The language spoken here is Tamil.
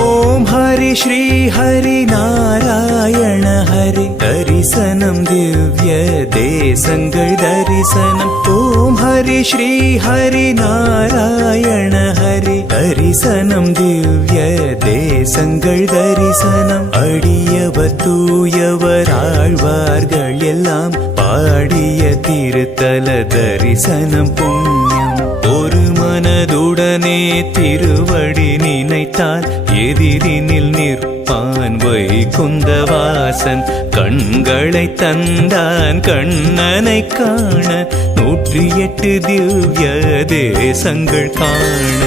ஓம் ஹரி ஸ்ரீ ஹரி நாராயண ஹரி தரிசனம் திவ்ய தேசங்கள் தரிசனம். ஓம் ஹரி ஸ்ரீ ஹரி நாராயண ஹரி தரிசனம் திவ்ய தேசங்கள் தரிசனம். அடியவர் தூயவர் ஆழ்வார்கள் எல்லாம் பாடிய திருத்தல தரிசனம் புண்ணியம். ஒரு மனதுடனே திருவடி நினைத்தால் எதிரினில் நிற்பான் வைகுந்தவாசன். கண்களை தந்தான் கண்ணனை காண 108 திவ்ய தேசங்கள் காண.